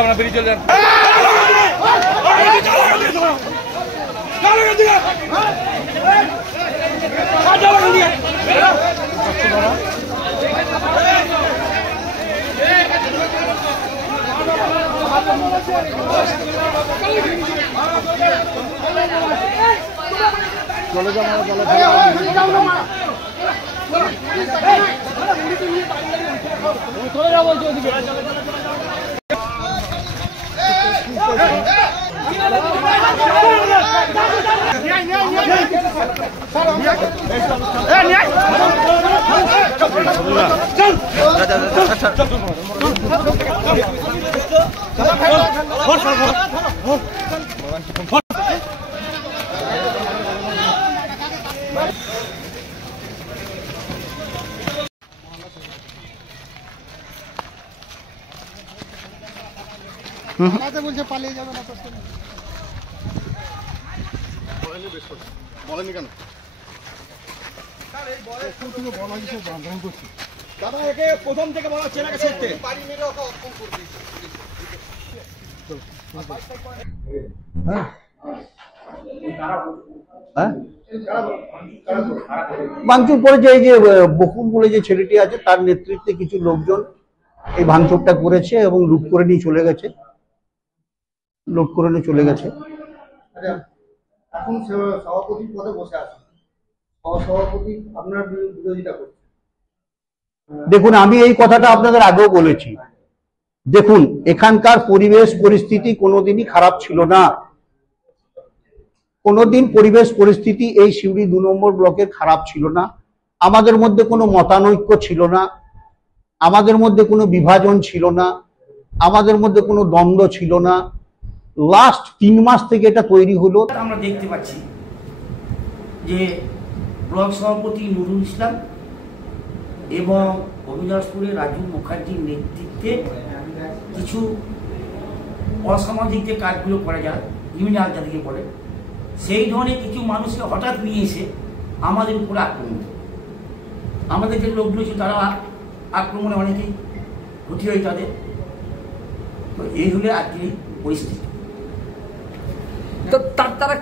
আমরা বেরিয়ে চলে যান। চলে যাবো বলছে পালিয়ে যাবে না বলেনি কেন দাদা একে প্রথম থেকে বলা হচ্ছে না সত্যি ভাঙচুর করেছে এই যে বকুল বলে যে ছেলেটি আছে তার নেতৃত্বে কিছু লোকজন এই ভাঙচুরটা করেছে এবং লুট করে নিয়ে চলে গেছে এখন সভাপতি পদে বসে আছেন, সভাপতি আপনার বিরোধিতা করছে। দেখুন আমি এই কথাটা আপনাদের আগেও বলেছি, দেখুন এখানকার পরিবেশ পরিস্থিতি কোনোদিনই খারাপ ছিল না, কোনোদিন পরিবেশ পরিস্থিতি এই সিউড়ি 2 নম্বর ব্লকের খারাপ ছিল না। আমাদের মধ্যে কোনো মতানৈক্য ছিল না, আমাদের মধ্যে কোনো বিভাজন ছিল না, আমাদের মধ্যে কোনো দ্বন্দ্ব ছিল না। লাস্ট 3 মাস থেকে এটা তৈরি হলো। আমরা দেখতে পাচ্ছি যে ব্লক সভাপতি নুরুল ইসলাম এবং অভিলাষপুরের রাজু মুখার্জির নেতৃত্বে কিছু অসামাজিক যে কাজগুলো করা যায়, ক্রিমিনাল যাদেরকে বলে, সেই ধরনের কিছু মানুষকে হঠাৎ নিয়ে এসে আমাদের উপরে আক্রমণ, আমাদের যে লোকগুলো ছিল তারা আক্রমণে অনেকেই ক্ষতি হয় তাদের। তো এই হলে আজকের পরিস্থিতি। তো তারা